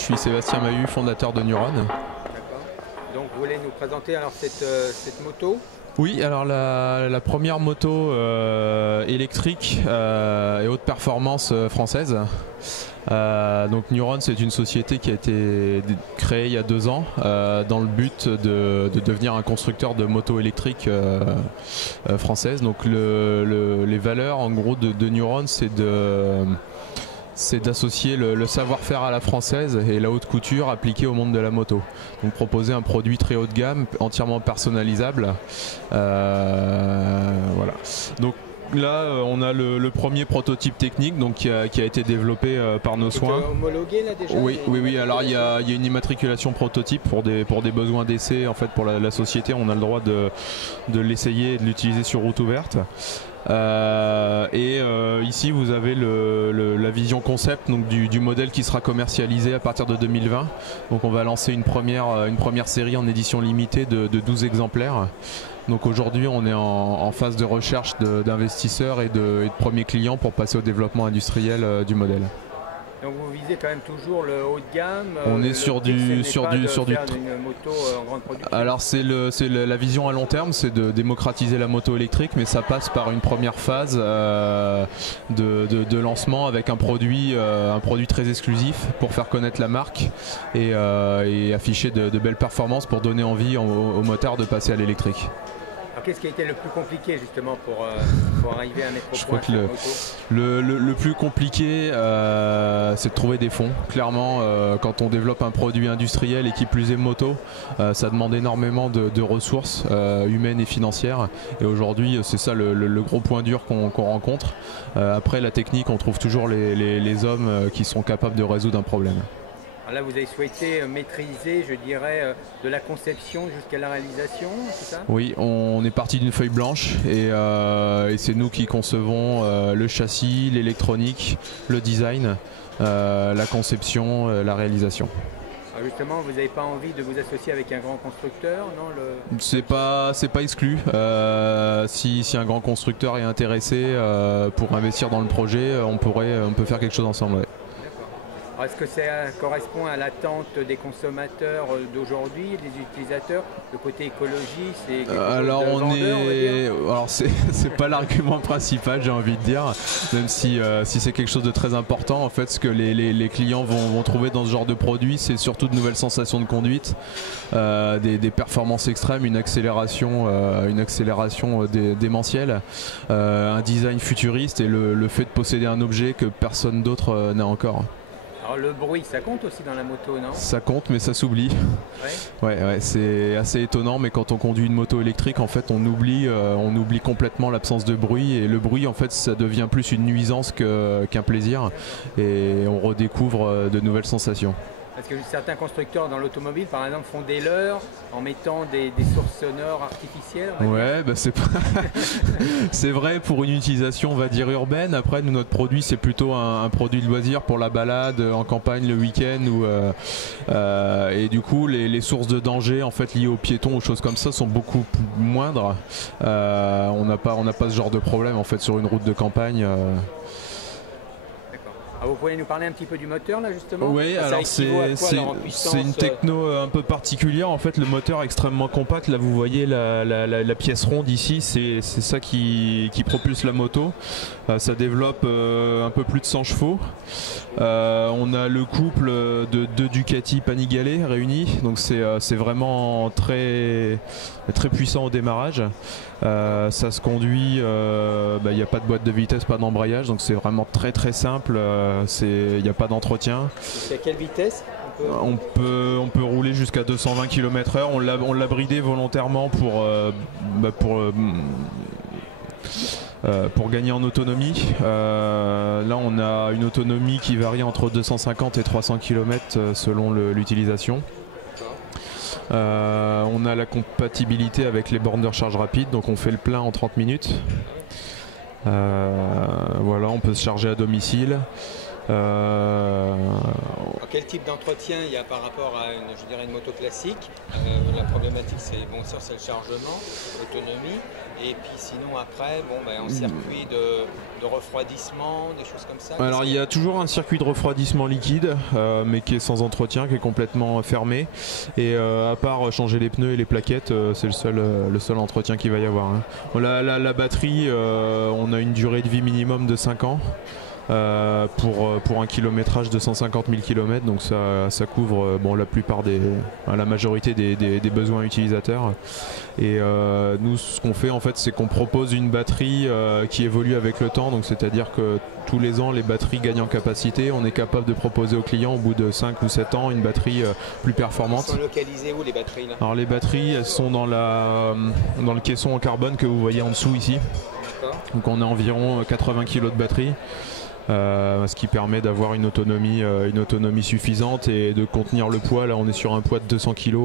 Je suis Sébastien Mahut, fondateur de Neuron. D'accord. Donc vous voulez nous présenter alors cette moto? Oui, alors la première moto électrique et haute performance française. Donc Neuron, c'est une société qui a été créée il y a 2 ans dans le but de devenir un constructeur de motos électriques françaises. Donc les valeurs en gros de Neuron, c'est d'associer le savoir-faire à la française et la haute couture appliquée au monde de la moto. Donc proposer un produit très haut de gamme, entièrement personnalisable. Voilà. Donc là, on a le premier prototype technique donc, qui a été développé par nos soins. Homologué là déjà? Oui. Alors il y a une immatriculation prototype pour des besoins d'essai. En fait, pour la société, on a le droit de l'essayer et de l'utiliser sur route ouverte. Ici vous avez la vision concept donc du modèle qui sera commercialisé à partir de 2020. Donc on va lancer une première série en édition limitée de 12 exemplaires. Donc aujourd'hui on est en phase de recherche d'investisseurs et de premiers clients pour passer au développement industriel du modèle. Donc vous visez quand même toujours le haut de gamme. On est sur du une moto en grande production. Alors la vision à long terme, c'est de démocratiser la moto électrique, mais ça passe par une première phase de lancement avec un produit très exclusif pour faire connaître la marque et afficher de belles performances pour donner envie aux motards de passer à l'électrique. Qu'est-ce qui a été le plus compliqué justement pour arriver à mettre au point cette moto? Le plus compliqué, c'est de trouver des fonds. Clairement, quand on développe un produit industriel et qui plus est moto, ça demande énormément de ressources humaines et financières. Et aujourd'hui, c'est ça le gros point dur qu'on rencontre. Après, la technique, on trouve toujours les hommes qui sont capables de résoudre un problème. Là, vous avez souhaité maîtriser, je dirais, de la conception jusqu'à la réalisation, c'est ça? Oui, on est parti d'une feuille blanche et c'est nous qui concevons le châssis, l'électronique, le design, la conception, la réalisation. Alors justement, vous n'avez pas envie de vous associer avec un grand constructeur, non? C'est pas exclu. Si un grand constructeur est intéressé pour investir dans le projet, on peut faire quelque chose ensemble. Ouais. Est-ce que ça correspond à l'attente des consommateurs d'aujourd'hui, des utilisateurs? Le côté écologie, c'est quelque chose de vendeur, alors c'est pas l'argument principal, j'ai envie de dire, même si c'est quelque chose de très important. En fait, ce que les clients vont trouver dans ce genre de produit, c'est surtout de nouvelles sensations de conduite, des performances extrêmes, une accélération démentielle, un design futuriste et le fait de posséder un objet que personne d'autre n'a encore. Alors le bruit, ça compte aussi dans la moto, non? Ça compte, mais ça s'oublie. Ouais, c'est assez étonnant, mais quand on conduit une moto électrique, en fait, on oublie complètement l'absence de bruit. Et le bruit, en fait, ça devient plus une nuisance qu'un plaisir. Et on redécouvre de nouvelles sensations. Parce que certains constructeurs dans l'automobile, par exemple, font des leurres en mettant des sources sonores artificielles. Ouais, bah c'est vrai pour une utilisation, on va dire, urbaine. Après, nous, notre produit, c'est plutôt un produit de loisir pour la balade en campagne le week-end. Et du coup, les sources de danger en fait, liées aux piétons, aux choses comme ça, sont beaucoup moindres. On n'a pas ce genre de problème en fait, sur une route de campagne. Vous pouvez nous parler un petit peu du moteur là justement? Oui, alors c'est une techno un peu particulière. En fait, le moteur est extrêmement compact. Là, vous voyez la pièce ronde ici, c'est ça qui propulse la moto. Ça développe un peu plus de 100 chevaux. On a le couple de 2 Ducati Panigale réunis, donc c'est vraiment très puissant au démarrage. Ça se conduit, il n'y a pas de boîte de vitesse, pas d'embrayage, donc c'est vraiment très simple. Il n'y a pas d'entretien. C'est à quelle vitesse on peut rouler jusqu'à 220 km/h. On l'a bridé volontairement pour gagner en autonomie. Là on a une autonomie qui varie entre 250 et 300 km selon l'utilisation. On a la compatibilité avec les bornes de recharge rapide, donc on fait le plein en 30 minutes. Voilà, on peut se charger à domicile. Quel type d'entretien il y a par rapport à une moto classique? La problématique c'est le chargement, l'autonomie, et puis sinon après en circuit de refroidissement, des choses comme ça. Alors il y a toujours un circuit de refroidissement liquide mais qui est sans entretien, qui est complètement fermé, et à part changer les pneus et les plaquettes, c'est le seul entretien qu'il va y avoir, hein. La batterie, on a une durée de vie minimum de 5 ans. Pour un kilométrage de 150 000 km, donc ça couvre la plupart la majorité des besoins utilisateurs. Et nous, ce qu'on fait en fait, c'est qu'on propose une batterie qui évolue avec le temps, donc c'est-à-dire que tous les ans les batteries gagnent en capacité. On est capable de proposer aux clients au bout de 5 ou 7 ans une batterie plus performante. Elles sont localisées où les batteries là? Alors les batteries, elles sont dans le caisson en carbone que vous voyez en dessous ici. Donc on a environ 80 kg de batterie. Ce qui permet d'avoir une autonomie suffisante et de contenir le poids. Là on est sur un poids de 200 kg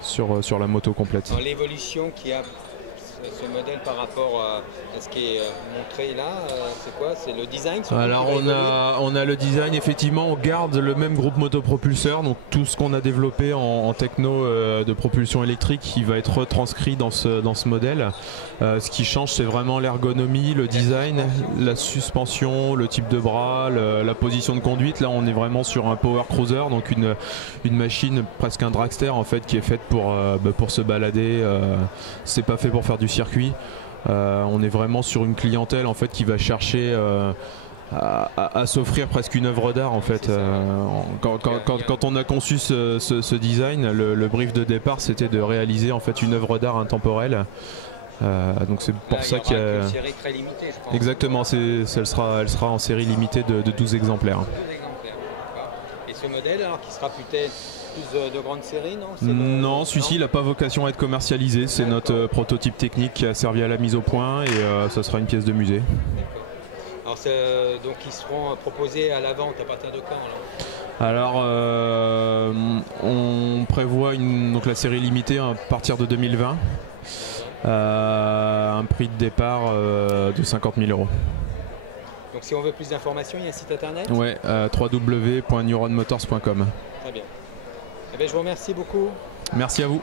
sur la moto complète. L'évolution qu'il y a ce modèle par rapport à ce qui est montré là, c'est quoi? C'est le design? Alors on a le design, effectivement, on garde le même groupe motopropulseur, donc tout ce qu'on a développé en techno de propulsion électrique qui va être retranscrit dans ce modèle. Ce qui change, c'est vraiment l'ergonomie, le design, la suspension, le type de bras, la position de conduite. Là on est vraiment sur un power cruiser, donc une machine, presque un dragster en fait, qui est faite pour se balader. C'est pas fait pour faire du circuit. On est vraiment sur une clientèle en fait qui va chercher à s'offrir presque une œuvre d'art en fait. Quand on a conçu ce design, le brief de départ c'était de réaliser en fait une œuvre d'art intemporelle. Donc c'est pour ça qu'il y a une série très limitée, je pense. Exactement, elle sera en série limitée de 12 exemplaires. 12 exemplaires. Et ce modèle alors qui sera peut-être de grande série, non? Non, celui-ci il n'a pas vocation à être commercialisé, c'est notre prototype technique qui a servi à la mise au point, et ça sera une pièce de musée. Alors donc ils seront proposés à la vente à partir de quand alors on prévoit donc la série limitée à partir de 2020, un prix de départ de 50 000 €. Donc si on veut plus d'informations, il y a un site internet? Oui, www.neuronmotors.com. Très bien. Eh bien, je vous remercie beaucoup. Merci à vous.